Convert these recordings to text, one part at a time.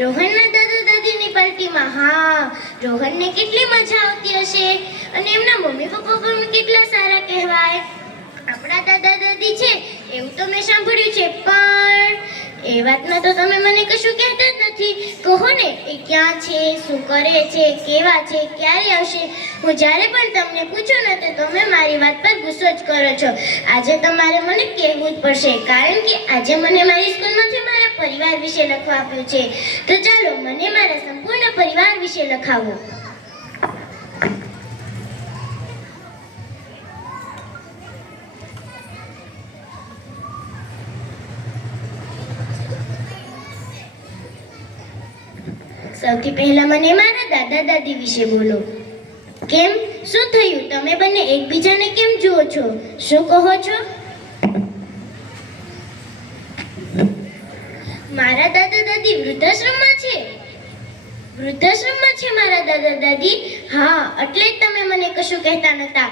રોહનના દાદા દાદીની પાર્ટીમાં. હા, રોહનને કેટલી મજા આવતી હશે અને એમના મમ્મી પપ્પા પણ કેટલા સારા કહેવાય. આપણા દાદા દાદી છે એવું તો મેં સાંભળ્યું છે, પણ એ વાતમાં તો તમે મને કશું કહેતા જ નથી. કહો ને, એ ક્યાં છે, શું કરે છે, કેવા છે, ક્યારે આવશે? હું જ્યારે પણ તમને પૂછું ને તો તમે મારી વાત પર ગુસ્સો જ કરો છો. આજે તમારે મને કહેવું જ પડશે, કારણ કે આજે મને મારી સ્કૂલમાંથી મારા પરિવાર વિશે લખવા આપ્યું છે. તો ચાલો, મને મારા સંપૂર્ણ પરિવાર વિશે લખાવો. સૌથી પહેલા મને મારા દાદા દાદી વિશે બોલો. કેમ, શું થયું? તમે બંને એકબીજાને કેમ જુઓ છો? શું કહો છો? મારા દાદા દાદી વૃદ્ધાશ્રમમાં છે. વૃદ્ધાશ્રમમાં છે મારા દાદા દાદી? હા, એટલે જ તમે મને કશું કહેતા નતા.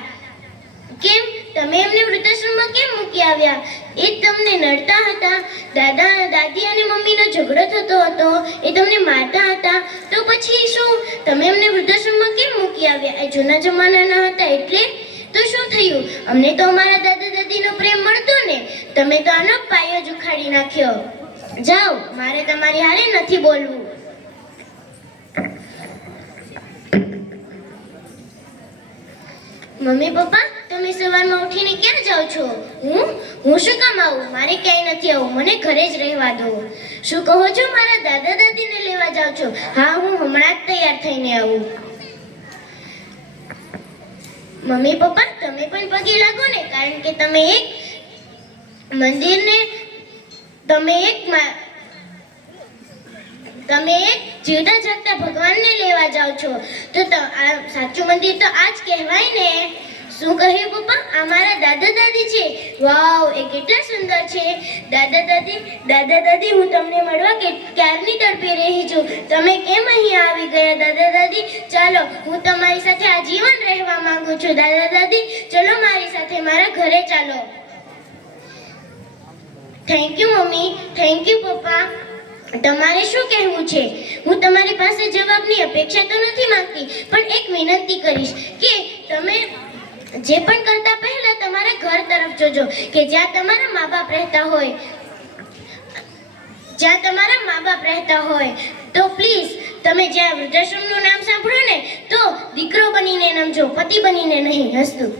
કેમ, તમે એમને વૃદ્ધાશ્રમમાં કેમ મૂકી આવ્યા? એ તમને નડતા હતા? દાદા દાદી અને મમ્મીનો ઝઘડો થતો હતો, એ તમને મારતા હતા, તો પછી શું તમે એમને વૃદ્ધાશ્રમમાં કેમ મૂકી આવ્યા? એ જૂના જમાનાના હતા એટલે? તો શું થયું? અમને તો અમારા દાદા દાદીનો પ્રેમ મળતો ને. તમે તો આનો પાયો જ ઉખાડી નાખ્યો. જાઓ, મારે તમારી હારે નથી બોલવું. મમ્મી પપ્પા, તમે સવારમાં ઉઠીને ક્યાં જાઓ છો? હું શું કામ આવું? મારે ક્યાંય નથી આવું, મને ઘરે જ રહેવા દો. શું કહો છો? મારા દાદા દાદીને લેવા જાઓ છો? હા, હું હમણાં જ તૈયાર થઈને આવું. મમ્મી પપ્પા, તમે પણ પગે લાગો ને, કારણ કે તમે એક મંદિરને તમે એક જીવતા જાગતા ભગવાનને લેવા જાઓ છો. તો આ સાચું મંદિર તો આ જ કહેવાય ને. શું કહ્યું પપ્પા? આ મારા દાદા દાદી છે. વાવ, એ કેટલા સુંદર છે. દાદા દાદી, હું તમને મળવા ક્યારની તડપી રહી છું. તમે કેમ અહીંયા આવી ગયા દાદા દાદી? ચાલો, હું તમારી સાથે આજીવન રહેવા માંગુ છું. દાદા દાદી, ચલો મારી સાથે મારા ઘરે ચાલો. Thank you mummy, thank you પપ્પા. તમારે શું કહેવું છે? હું તમારી પાસે જવાબની અપેક્ષા તો નથી માંગતી, પણ એક વિનંતી કરીશ કે તમે જે પણ કરતા પહેલા તમારા ઘર તરફ જોજો, કે જ્યાં તમારા મા બાપ રહેતા હોય. તો પ્લીઝ, તમે જ્યાં વૃદ્ધાશ્રમનું નામ સાંભળો ને, તો દીકરો બનીને નમજો, પતિ બનીને નહીં. હસતું.